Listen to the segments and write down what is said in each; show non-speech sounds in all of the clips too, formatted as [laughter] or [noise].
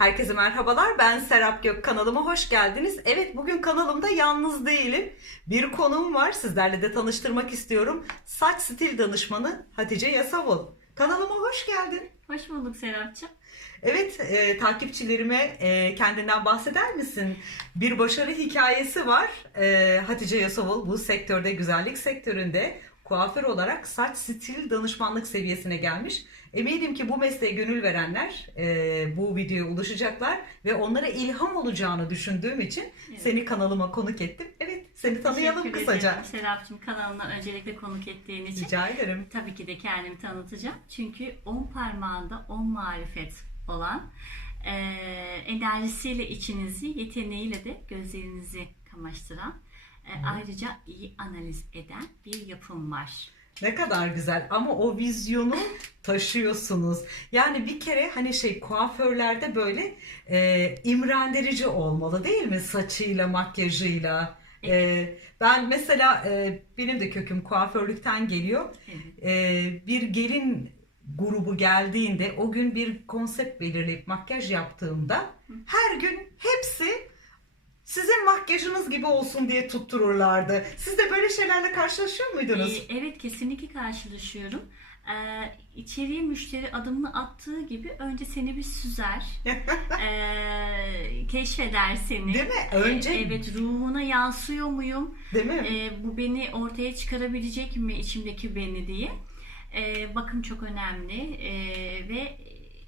Herkese merhabalar. Ben Serap Gök. Kanalıma hoş geldiniz. Evet bugün kanalımda yalnız değilim. Bir konuğum var. Sizlerle de tanıştırmak istiyorum. Saç stil danışmanı Hatice Yasavul. Kanalıma hoş geldin. Hoş bulduk Serapcığım. Evet, e, takipçilerime e, kendinden bahseder misin? Bir başarı hikayesi var. E, Hatice Yasavul bu sektörde, güzellik sektöründe kuaför olarak saç stil danışmanlık seviyesine gelmiş. Eminim ki bu mesleğe gönül verenler e, bu videoya ulaşacaklar ve onlara ilham olacağını düşündüğüm için Evet. seni kanalıma konuk ettim. Evet, seni tanıyalım Teşekkür kısaca. ederim Serapcığım kanalına öncelikle konuk ettiğin için. Rica ederim. Tabii ki de kendimi tanıtacağım. Çünkü on parmağında on marifet olan e, enerjisiyle içinizi, yeteneğiyle de gözlerinizi kamaştıran, e, ayrıca iyi analiz eden bir yapım var. Ne kadar güzel ama o vizyonu taşıyorsunuz. Yani bir kere hani şey kuaförlerde böyle e, imrendirici olmalı değil mi? Saçıyla, makyajıyla. E, ben mesela e, benim de köküm kuaförlükten geliyor. E, bir gelin grubu geldiğinde o gün bir konsept belirleyip makyaj yaptığımda her gün hepsi sizin makyajınız gibi olsun diye tuttururlardı. Siz de böyle şeylerle karşılaşıyor muydunuz? Ee, evet kesinlikle karşılaşıyorum. Ee, içeriye müşteri adımını attığı gibi önce seni bir süzer, [laughs] ee, keşfeder seni. Değil mi? Önce- Ee, evet ruhuna yansıyor muyum? Değil mi? Ee, bu beni ortaya çıkarabilecek mi içimdeki beni diye. Ee, bakım çok önemli ee, ve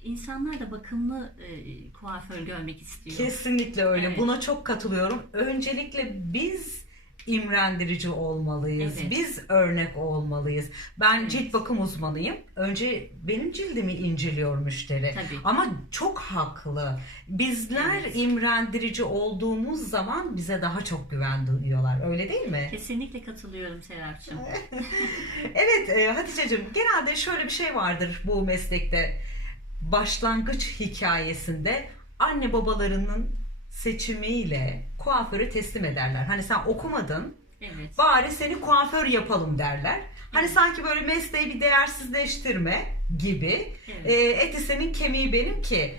insanlar da bakımlı e, kuaför görmek istiyor. Kesinlikle öyle. Evet. Buna çok katılıyorum. Öncelikle biz imrendirici olmalıyız. Evet. Biz örnek olmalıyız. Ben Evet. cilt bakım uzmanıyım. Önce benim cildimi inceliyor müşteri. Tabii. Ama çok haklı. Bizler Evet. imrendirici olduğumuz zaman bize daha çok güven duyuyorlar. Öyle değil mi? Kesinlikle katılıyorum Serapcığım. [laughs] Evet e, Hatice'cim genelde şöyle bir şey vardır bu meslekte. Başlangıç hikayesinde anne babalarının seçimiyle kuaförü teslim ederler. Hani sen okumadın Evet. bari seni kuaför yapalım derler. Hani sanki böyle mesleği bir değersizleştirme gibi. Evet. E, eti senin kemiği benim ki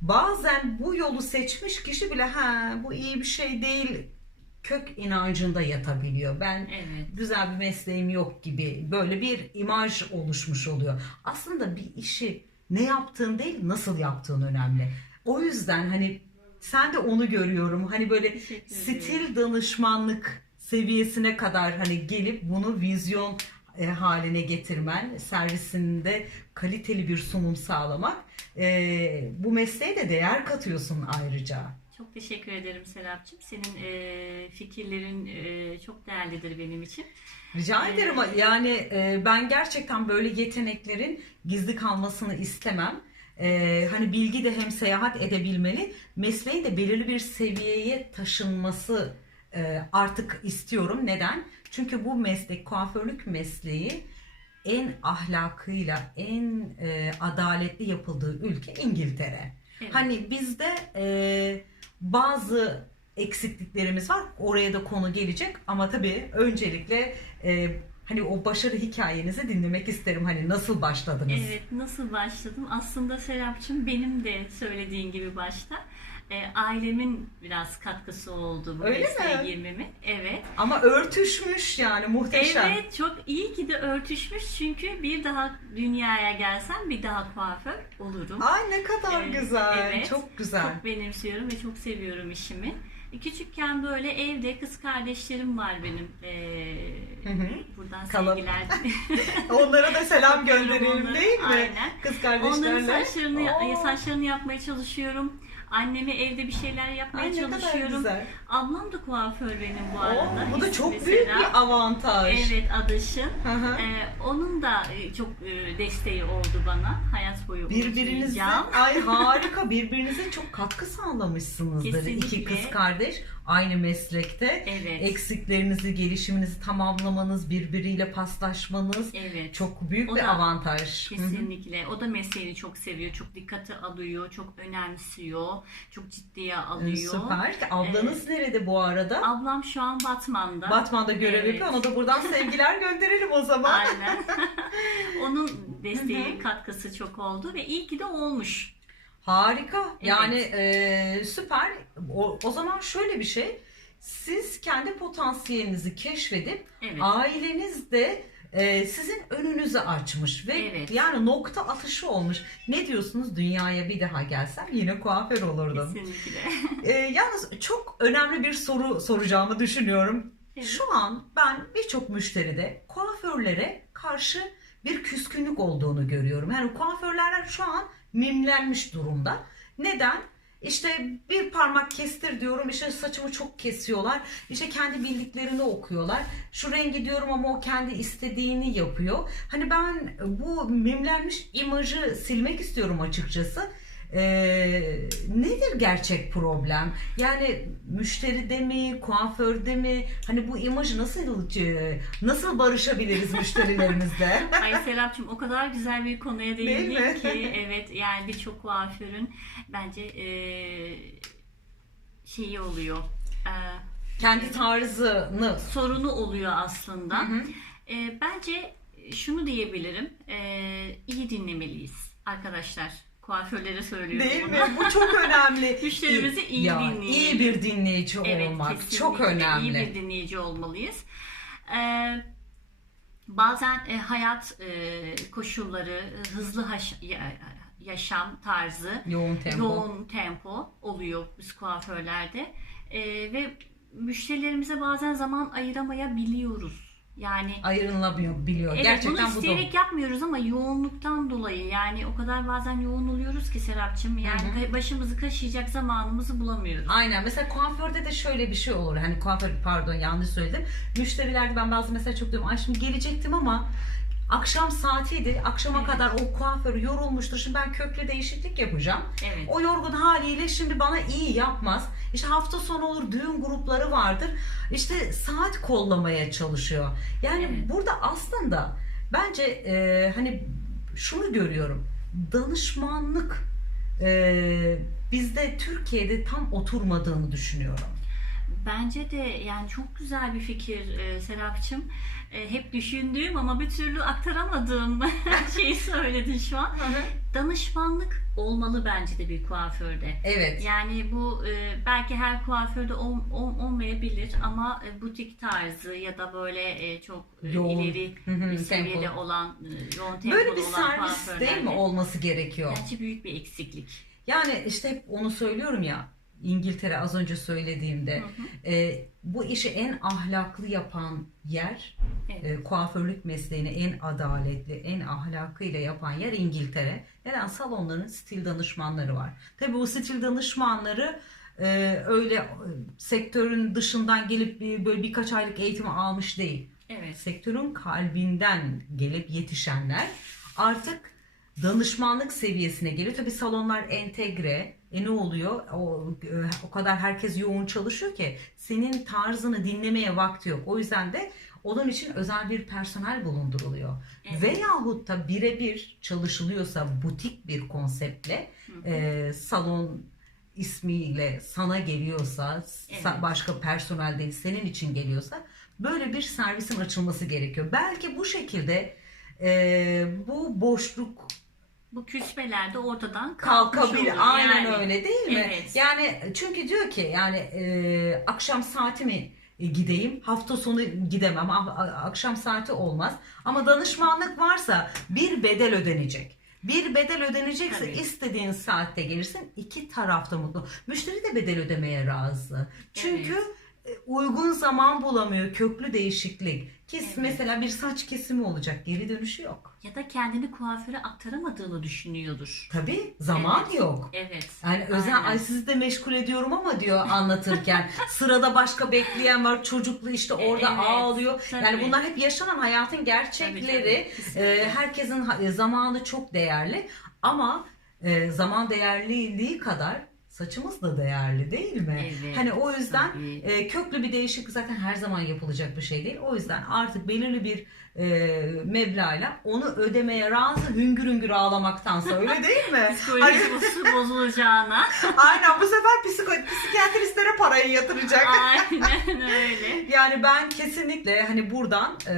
bazen bu yolu seçmiş kişi bile ha bu iyi bir şey değil kök inancında yatabiliyor. Ben Evet. güzel bir mesleğim yok gibi böyle bir imaj oluşmuş oluyor. Aslında bir işi ne yaptığın değil nasıl yaptığın önemli. O yüzden hani sen de onu görüyorum. Hani böyle stil danışmanlık seviyesine kadar hani gelip bunu vizyon e, haline getirmen, servisinde kaliteli bir sunum sağlamak. e, bu mesleğe de değer katıyorsun ayrıca. Çok teşekkür ederim Serapcığım. Senin e, fikirlerin e, çok değerlidir benim için. Rica Ee, ederim yani e, ben gerçekten böyle yeteneklerin gizli kalmasını istemem. E, hani bilgi de hem seyahat edebilmeli, mesleğin de belirli bir seviyeye taşınması e, artık istiyorum. Neden? Çünkü bu meslek, kuaförlük mesleği en ahlakıyla, en e, adaletli yapıldığı ülke İngiltere. Evet. Hani bizde e, bazı eksikliklerimiz var. Oraya da konu gelecek ama tabii öncelikle e, hani o başarı hikayenizi dinlemek isterim. Hani nasıl başladınız? Evet, nasıl başladım? Aslında Serapcığım benim de söylediğin gibi başta e, ailemin biraz katkısı oldu bu Öyle mesleğe mi? girmeme. Evet. Ama örtüşmüş yani muhteşem. Evet, çok iyi ki de örtüşmüş çünkü bir daha dünyaya gelsem bir daha kuaför olurum. Ay ne kadar Evet, güzel. evet. Çok güzel. Çok benimsiyorum ve çok seviyorum işimi. E, Küçükken böyle evde kız kardeşlerim var benim. Hı hı. buradan sevgiler. [laughs] Onlara da selam gönderelim onları. değil mi? Aynen. Kız Onların kardeşlerle. saçlarını, Oo. saçlarını yapmaya çalışıyorum. Anneme evde bir şeyler yapmaya Ay ne kadar çalışıyorum. güzel. Ablam da kuaför benim bu Oo, arada. bu da İsmi çok büyük bir avantaj. Evet adaşım. Hı hı. Ee, onun da e, çok e, desteği oldu bana. Hayat boyu Birbirinizden unutmayacağım. ay [laughs] harika birbirinize çok katkı sağlamışsınızdır. Kesinlikle. İki kız kardeş aynı meslekte. Evet. Eksiklerinizi, gelişiminizi tamamlamanız, birbiriyle paslaşmanız Evet. çok büyük O bir da avantaj. Kesinlikle. O da mesleğini çok seviyor. Çok dikkate alıyor. Çok önemsiyor. Çok ciddiye alıyor. Süper. Ablanız nerede bu arada? Ablam şu an Batman'da. Batman'da görev Evet. yapıyor. Ona da buradan sevgiler [laughs] gönderelim o zaman. Aynen. [laughs] Onun desteği, katkısı çok oldu ve iyi ki de olmuş. Harika. Yani e, süper. O, o zaman şöyle bir şey. Siz kendi potansiyelinizi keşfedip Evet. aileniz de e, sizin önünüzü açmış ve Evet. yani nokta atışı olmuş. Ne diyorsunuz? Dünyaya bir daha gelsem yine kuaför olurdum. Kesinlikle. E, yalnız çok önemli bir soru soracağımı düşünüyorum. Evet. Şu an ben birçok müşteride kuaförlere karşı bir küskünlük olduğunu görüyorum. Yani kuaförler şu an mimlenmiş durumda. Neden? İşte bir parmak kestir diyorum işte saçımı çok kesiyorlar. İşte kendi bildiklerini okuyorlar. Şu rengi diyorum ama o kendi istediğini yapıyor. Hani ben bu mimlenmiş imajı silmek istiyorum açıkçası. Ee, nedir gerçek problem? Yani müşteride mi, kuaförde mi? Hani bu imajı nasıl nasıl barışabiliriz müşterilerimizle? [laughs] Ay Serapcığım o kadar güzel bir konuya mi? ki evet yani birçok kuaförün bence e, şeyi oluyor. e, Kendi tarzını sorunu oluyor aslında. Hı hı. E, bence şunu diyebilirim. E, iyi dinlemeliyiz arkadaşlar. Kuaförlere söylüyorum Değil bunu. mi? Bu çok önemli. [laughs] Müşterimizi iyi ya, dinleyelim. iyi bir dinleyici Evet, olmak çok önemli. iyi bir dinleyici olmalıyız. Ee, bazen e, hayat e, koşulları, e, hızlı haş- ya- yaşam tarzı, Yoğun tempo. yoğun tempo oluyor biz kuaförlerde. Ee, ve müşterilerimize bazen zaman ayıramayabiliyoruz. Yani Ayrılabiliyor biliyor. Evet Gerçekten bunu bu isteyerek yapmıyoruz ama yoğunluktan dolayı yani o kadar bazen yoğun oluyoruz ki Serapcığım yani Hı ka- başımızı kaşıyacak zamanımızı bulamıyoruz. Aynen. Mesela kuaförde de şöyle bir şey olur. Hani kuaför pardon yanlış söyledim. Müşterilerde ben bazı mesela çok diyorum. Ay şimdi gelecektim ama akşam saatiydi. Akşama Evet. kadar o kuaför yorulmuştur. Şimdi ben köklü değişiklik yapacağım. Evet. O yorgun haliyle şimdi bana iyi yapmaz. İşte hafta sonu olur düğün grupları vardır. İşte saat kollamaya çalışıyor. Yani Evet. burada aslında bence e, hani şunu görüyorum. Danışmanlık e, bizde Türkiye'de tam oturmadığını düşünüyorum. Bence de yani çok güzel bir fikir e, Serapcığım. E, hep düşündüğüm ama bir türlü aktaramadığım [laughs] şeyi söyledin şu an. Danışmanlık olmalı bence de bir kuaförde. Evet. Yani bu e, belki her kuaförde ol- ol- olmayabilir ama e, butik tarzı ya da böyle e, çok e, Yoğun. ileri Hı hı, bir seviyede tempo. olan, e, yoğun tempolu Böyle bir olan servis değil mi kuaförlerde olması gerekiyor? Bence büyük bir eksiklik. Yani işte hep onu söylüyorum ya İngiltere az önce söylediğimde Hı hı. e, bu işi en ahlaklı yapan yer Evet. e, kuaförlük mesleğini en adaletli, en ahlakıyla yapan yer İngiltere. Neden? Salonların stil danışmanları var. Tabii bu stil danışmanları e, öyle e, sektörün dışından gelip bir, böyle birkaç aylık eğitimi almış değil. Evet. Sektörün kalbinden gelip yetişenler artık danışmanlık seviyesine geliyor. Tabii salonlar entegre. E ne oluyor? O, e, o kadar herkes yoğun çalışıyor ki senin tarzını dinlemeye vakti yok. O yüzden de onun için özel bir personel bulunduruluyor. Evet. Veyahut da birebir çalışılıyorsa butik bir konseptle Hı hı. e, salon ismiyle sana geliyorsa sa- Evet. başka personel değil senin için geliyorsa böyle bir servisin açılması gerekiyor. Belki bu şekilde e, bu boşluk Bu küsmeler de ortadan kalkabilir. olur. Aynen Yani, öyle değil mi? Evet. Yani çünkü diyor ki yani e, akşam saati mi e, gideyim hafta sonu gidemem A- a- akşam saati olmaz ama danışmanlık varsa bir bedel ödenecek. Bir bedel ödenecekse Tabii. istediğin saatte gelirsin iki tarafta mutlu. Müşteri de bedel ödemeye razı. Çünkü e, uygun zaman bulamıyor köklü değişiklik. Ki Evet. mesela bir saç kesimi olacak geri dönüşü yok. Ya da kendini kuaföre aktaramadığını düşünüyordur. Tabii zaman Evet. yok. Evet. Yani özel ay sizi de meşgul ediyorum ama diyor anlatırken [laughs] sırada başka bekleyen var çocuklu işte orada Evet, ağlıyor. tabii. Yani bunlar hep yaşanan hayatın Tabii, gerçekleri. tabii. Kesinlikle. Ee, herkesin e, zamanı çok değerli ama e, zaman değerliliği kadar saçımız da değerli değil mi? Evet, hani o yüzden tabii. e, köklü bir değişiklik zaten her zaman yapılacak bir şey değil. O yüzden artık belirli bir e, meblağla onu ödemeye razı hüngür hüngür ağlamaktansa öyle değil mi? [laughs] Hani- Psikolojisi bozulacağına. [laughs] Aynen bu sefer psiko, psikiyatristlere parayı yatıracak. [laughs] Aynen öyle. Yani ben kesinlikle hani buradan e,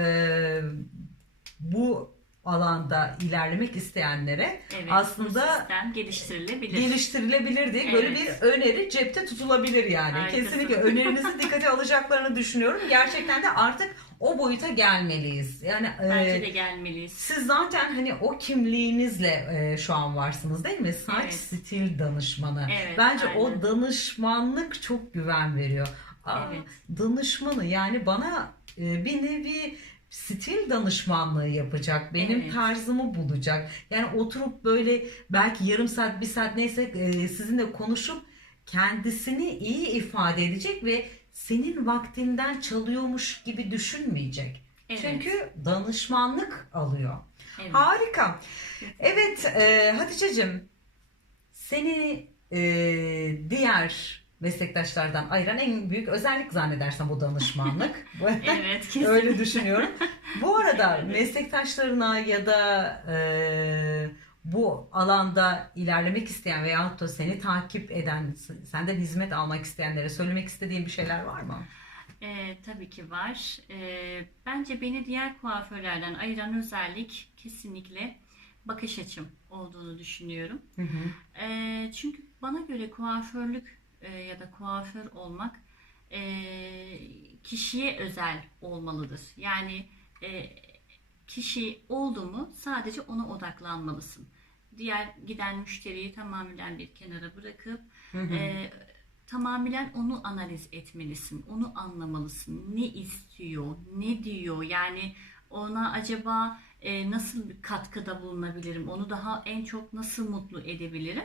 bu alanda ilerlemek isteyenlere Evet, aslında sistem geliştirilebilir. geliştirilebilir diye böyle bir Evet. öneri cepte tutulabilir yani. Harikasın. Kesinlikle önerinizi dikkate alacaklarını düşünüyorum. Gerçekten de artık o boyuta gelmeliyiz. Yani Bence e, de gelmeliyiz. siz zaten hani o kimliğinizle e, şu an varsınız değil mi? Saç Evet. stil danışmanı. Evet, Bence aynen. o danışmanlık çok güven veriyor. Aa, Evet. Danışmanı yani bana e, bir nevi stil danışmanlığı yapacak. Benim Evet. tarzımı bulacak. Yani oturup böyle belki yarım saat bir saat neyse e, sizinle konuşup kendisini iyi ifade edecek ve senin vaktinden çalıyormuş gibi düşünmeyecek. Evet. Çünkü danışmanlık alıyor. Evet. Harika. Evet e, Hatice'cim seni e, diğer meslektaşlardan ayıran en büyük özellik zannedersem bu danışmanlık. [laughs] Evet, kesinlikle. Öyle düşünüyorum. Bu arada [laughs] Evet. meslektaşlarına ya da e, bu alanda ilerlemek isteyen veyahut da seni takip eden, senden hizmet almak isteyenlere söylemek istediğin bir şeyler var mı? Ee, tabii ki var. Ee, bence beni diğer kuaförlerden ayıran özellik kesinlikle bakış açım olduğunu düşünüyorum. Hı hı. Ee, çünkü bana göre kuaförlük e, ya da kuaför olmak e, kişiye özel olmalıdır. Yani e, kişi oldu mu sadece ona odaklanmalısın. Diğer giden müşteriyi tamamen bir kenara bırakıp Hı hı. e, tamamen onu analiz etmelisin. Onu anlamalısın. Ne istiyor, ne diyor? Yani ona acaba e, nasıl bir katkıda bulunabilirim? Onu daha en çok nasıl mutlu edebilirim?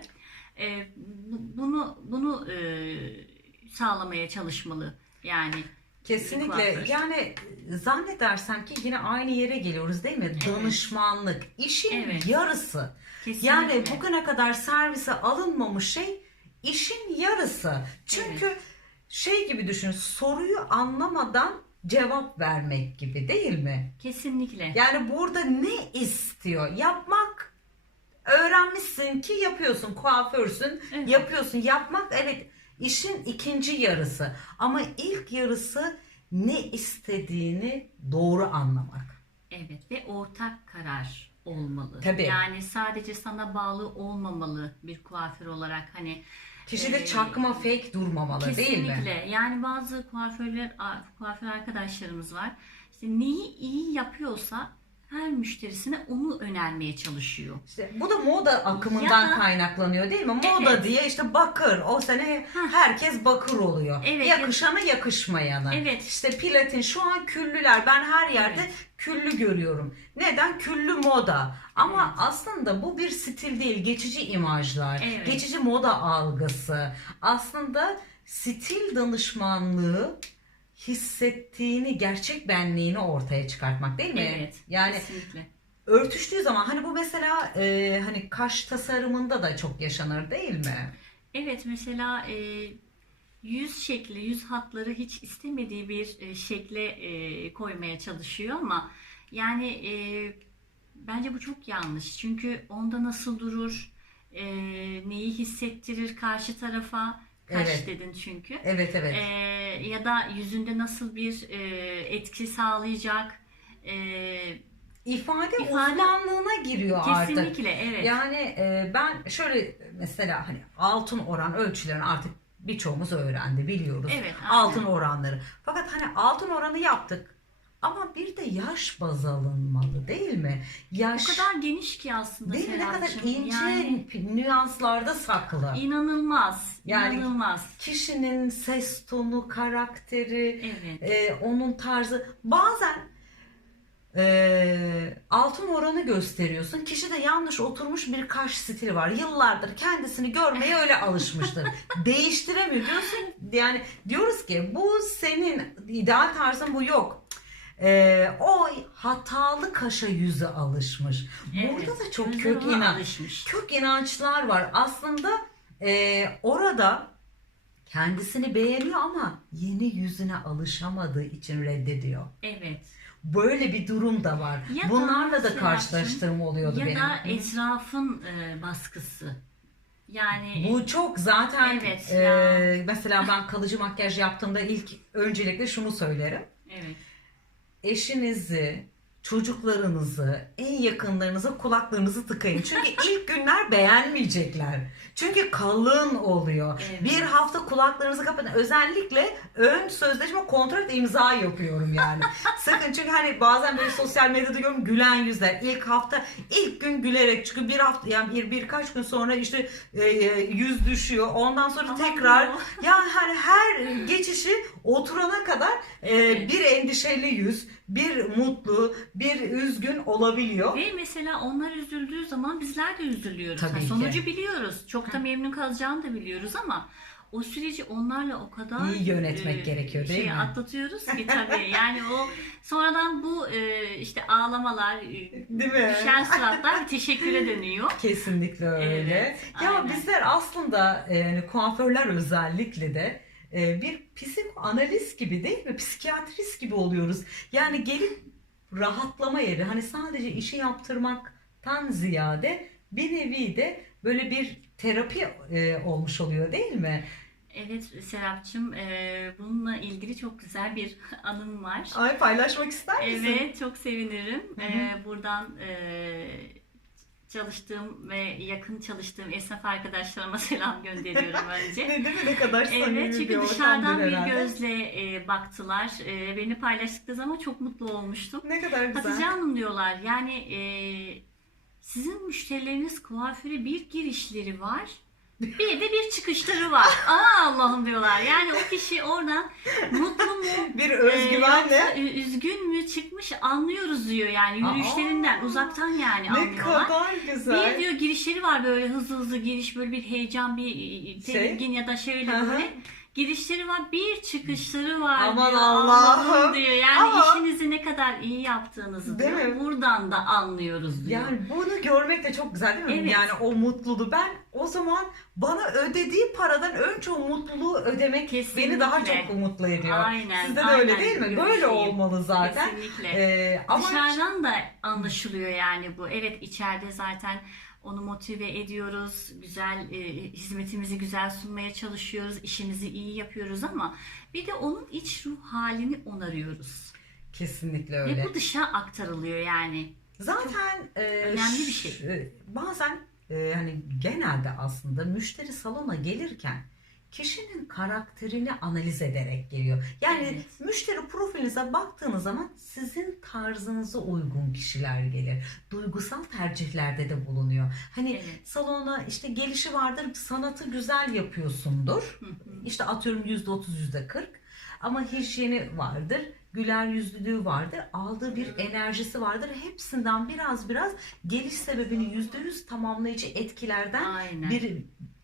E, bu- bunu bunu e, sağlamaya çalışmalı. Yani Kesinlikle. kuaför. Yani zannedersem ki yine aynı yere geliyoruz değil mi? Danışmanlık. işin Evet. yarısı. kesinlikle. Yani bugüne kadar servise alınmamış şey işin yarısı. Çünkü şey gibi düşün soruyu anlamadan cevap vermek gibi değil mi? kesinlikle. Yani burada ne istiyor? Yapmak öğrenmişsin ki yapıyorsun. Kuaförsün, Evet. yapıyorsun. Yapmak evet işin ikinci yarısı. Ama ilk yarısı ne istediğini doğru anlamak. Evet ve ortak karar olmalı. Tabii. Yani sadece sana bağlı olmamalı bir kuaför olarak hani Kişide Ee, çakma fake durmamalı değil mi? Kesinlikle. Yani bazı kuaförler, kuaför arkadaşlarımız var. İşte neyi iyi yapıyorsa her müşterisine onu önermeye çalışıyor. İşte bu da moda akımından Ya da- kaynaklanıyor değil mi? Moda Evet. diye işte bakır. O sene herkes bakır oluyor. Evet, Yakışanı yakışmayanı. Evet. İşte platin şu an küllüler. Ben her yerde Evet. küllü görüyorum. Neden? Küllü moda. Ama Evet. aslında bu bir stil değil. Geçici imajlar. Evet. Geçici moda algısı. Aslında stil danışmanlığı hissettiğini, gerçek benliğini ortaya çıkartmak değil mi? Evet. Yani kesinlikle. örtüştüğü zaman hani bu mesela e, hani kaş tasarımında da çok yaşanır değil mi? Evet mesela e, yüz şekli, yüz hatları hiç istemediği bir e, şekle e, koymaya çalışıyor ama yani e, bence bu çok yanlış. Çünkü onda nasıl durur, e, neyi hissettirir karşı tarafa, kaş Evet. dedin çünkü. Evet evet. E, ya da yüzünde nasıl bir e, etki sağlayacak. E, İfade, İfade- uzmanlığına giriyor artık. kesinlikle evet. Yani e, ben şöyle mesela hani altın oran ölçülerini artık birçoğumuz öğrendi biliyoruz. Evet, aynen. altın oranları. Fakat hani altın oranı yaptık. Ama bir de yaş baz alınmalı değil mi? Yaş o kadar geniş ki aslında değil mi? Ne kadar Serapcığım. ince Yani nüanslarda saklı. inanılmaz. Yani- inanılmaz. Kişinin ses tonu, karakteri, Evet. e, onun tarzı bazen e, altın oranı gösteriyorsun. Kişi de yanlış oturmuş bir kaş stili var. Yıllardır kendisini görmeye öyle [laughs] alışmıştır. Değiştiremiyor diyorsun. Yani diyoruz ki bu senin ideal tarzın bu yok. E, o hatalı kaşa yüzü alışmış. Burada Evet, da çok kök ona inan alışmış. kök inançlar var. Aslında e, orada kendisini beğeniyor ama yeni yüzüne alışamadığı için reddediyor. Evet. Böyle bir durum da var. Ya da Bunlarla da karşılaştırma oluyordu Ya benim. da etrafın e, baskısı. Yani Bu çok zaten Evet e, ya. mesela ben kalıcı makyaj yaptığımda ilk öncelikle şunu söylerim. evet. Eşinizi çocuklarınızı, en yakınlarınıza kulaklarınızı tıkayın. Çünkü [laughs] ilk günler beğenmeyecekler. Çünkü kalın oluyor. Evet. Bir hafta kulaklarınızı kapatın. Özellikle ön sözleşme kontrat imza yapıyorum yani. [laughs] Sakın çünkü hani bazen böyle sosyal medyada görüyorum gülen yüzler. İlk hafta ilk gün gülerek çünkü bir hafta yani bir birkaç gün sonra işte e, e, yüz düşüyor. Ondan sonra Aman tekrar [laughs] ya. yani hani her geçişi oturana kadar e, bir endişeli yüz, bir mutlu, bir üzgün olabiliyor. Ve mesela onlar üzüldüğü zaman bizler de üzülüyoruz. Tabii Ha, ki. sonucu biliyoruz. Çok da memnun kalacağını da biliyoruz ama o süreci onlarla o kadar İyi yönetmek gerekiyor, değil şey mi? atlatıyoruz ki [laughs] tabii. Yani o sonradan bu e, işte ağlamalar, e, Değil mi? düşen [laughs] suratlar bir teşekküre dönüyor. Kesinlikle öyle. Evet, ya aynen. bizler aslında e, yani kuaförler özellikle de e, bir psikoanaliz gibi değil mi? Psikiyatrist gibi oluyoruz. Yani gelip rahatlama yeri. Hani sadece işi yaptırmaktan ziyade bir nevi de böyle bir terapi e, olmuş oluyor değil mi? Evet Serapcığım e, bununla ilgili çok güzel bir [laughs] anım var. Ay paylaşmak ister misin? Evet çok sevinirim. Hı hı. Ee, buradan e, çalıştığım ve yakın çalıştığım esnaf arkadaşlarıma [laughs] selam gönderiyorum önce. [laughs] Ne değil mi? Ne kadar samimi Evet bir çünkü ortamdır dışarıdan bir herhalde. gözle e, baktılar. E, beni paylaştıkları zaman çok mutlu olmuştum. Ne kadar güzel. Hatice Hanım diyorlar yani e, sizin müşterileriniz kuaföre bir girişleri var. Bir de bir çıkışları var. [laughs] Aa Allah'ım diyorlar. Yani o kişi oradan mutlu mu? Bir özgüvenle ü- üzgün mü çıkmış anlıyoruz diyor yani Aa. yürüyüşlerinden uzaktan yani ne anlıyorlar. kadar güzel. Bir diyor girişleri var böyle hızlı hızlı giriş böyle bir heyecan bir e, Şey? tedirgin ya da şöyle hı. böyle girişleri var bir çıkışları var Aman diyor. Allah'ım. diyor yani Ama- işinizi ne kadar iyi yaptığınızı Değil diyor mi? buradan da anlıyoruz diyor. Yani bunu görmek de çok güzel değil mi? Evet. Yani o mutluluğu ben o zaman bana ödediği paradan önce o mutluluğu ödemek beni daha Kesinlikle. çok mutlu ediyor. Aynen, Sizde de öyle aynen. değil mi? Böyle olmalı zaten. Kesinlikle. Ee, ama Dışarıdan da anlaşılıyor yani bu. Evet içeride zaten onu motive ediyoruz. Güzel e, hizmetimizi güzel sunmaya çalışıyoruz. işimizi iyi yapıyoruz ama bir de onun iç ruh halini onarıyoruz. kesinlikle Ve öyle. bu dışa aktarılıyor yani. Zaten e, önemli bir şey. e, bazen e, hani genelde aslında müşteri salona gelirken kişinin karakterini analiz ederek geliyor. Yani Evet. müşteri profilinize baktığınız zaman sizin tarzınıza uygun kişiler gelir. Duygusal tercihlerde de bulunuyor. Hani Evet. salona işte gelişi vardır, sanatı güzel yapıyorsundur. Hı hı. İşte atıyorum yüzde otuz, yüzde kırk. Ama hijyeni vardır, güler yüzlülüğü vardır, aldığı bir enerjisi vardır. Hepsinden biraz biraz geliş sebebini yüzde yüz tamamlayıcı etkilerden Aynen. bir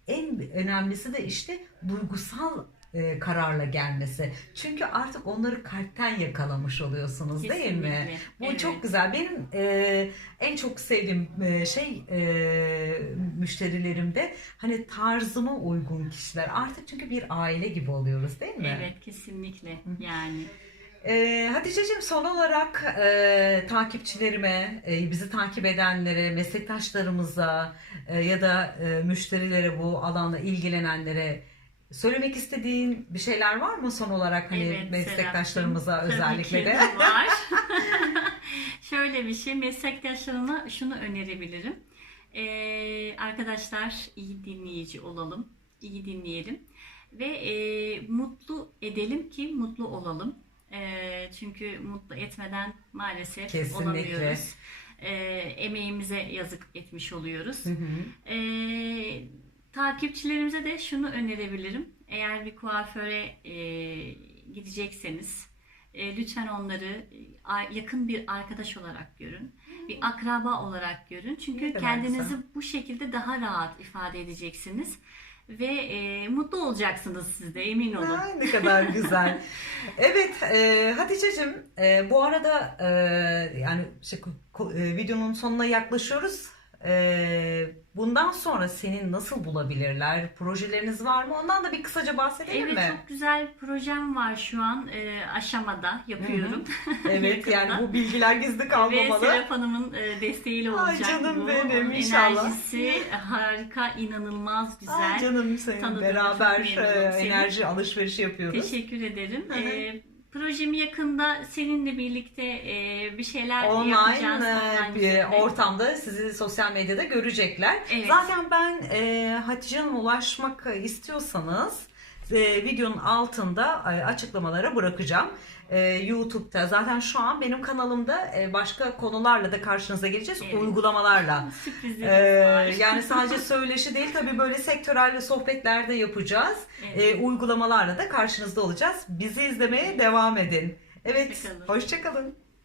en önemlisi de işte duygusal e, kararla gelmesi. Çünkü artık onları kalpten yakalamış oluyorsunuz değil mi? Kesinlikle. Bu Evet. çok güzel. Benim e, en çok sevdiğim e, şey e, müşterilerimde hani tarzıma uygun kişiler. Artık çünkü bir aile gibi oluyoruz değil mi? Evet kesinlikle yani. E, Hatice'cim son olarak e, takipçilerime, e, bizi takip edenlere, meslektaşlarımıza e, ya da e, müşterilere bu alanda ilgilenenlere söylemek istediğin bir şeyler var mı son olarak hani Evet, meslektaşlarımıza Serapcığım, özellikle de? var. [laughs] [laughs] Şöyle bir şey meslektaşlarıma şunu önerebilirim. Ee, arkadaşlar iyi dinleyici olalım, iyi dinleyelim ve e, mutlu edelim ki mutlu olalım. E, çünkü mutlu etmeden maalesef Kesinlikle. olamıyoruz. E, emeğimize yazık etmiş oluyoruz. Hı hı. Ee, takipçilerimize de şunu önerebilirim. Eğer bir kuaföre e, gidecekseniz e, lütfen onları e, yakın bir arkadaş olarak görün. Bir akraba olarak görün. Çünkü kendinizi bu şekilde daha rahat ifade edeceksiniz. Ve e, mutlu olacaksınız siz de emin olun. Ay, ne kadar güzel. [laughs] evet e, Hatice'cim e, bu arada e, yani şey, e, videonun sonuna yaklaşıyoruz. E, bundan sonra seni nasıl bulabilirler? Projeleriniz var mı? Ondan da bir kısaca bahsedelim Evet mi? çok güzel projem var şu an e, aşamada yapıyorum. [laughs] Evet yani bu bilgiler gizli Ve kalmamalı. Serap Hanım'ın e, desteğiyle Ay olacak canım bu. benim, inşallah. enerjisi harika, inanılmaz güzel. Ay canım senin Tanıdığıma beraber e, enerji alışverişi yapıyoruz. Teşekkür ederim. Hı hı. E, Projemi yakında seninle birlikte e, bir şeyler online, yapacağız. e, online bir ortamda sizi sosyal medyada görecekler. Evet. Zaten ben e, Hatice Hanım'a ulaşmak istiyorsanız e, videonun altında e, açıklamalara bırakacağım. E, YouTube'da zaten şu an benim kanalımda e, başka konularla da karşınıza geleceğiz. Evet. uygulamalarla. [laughs] Var. yani sadece söyleşi değil tabii böyle sektörel sohbetler de yapacağız. Evet. Ee, uygulamalarla da karşınızda olacağız. Bizi izlemeye devam edin. Evet, Hoşça kalın. hoşçakalın.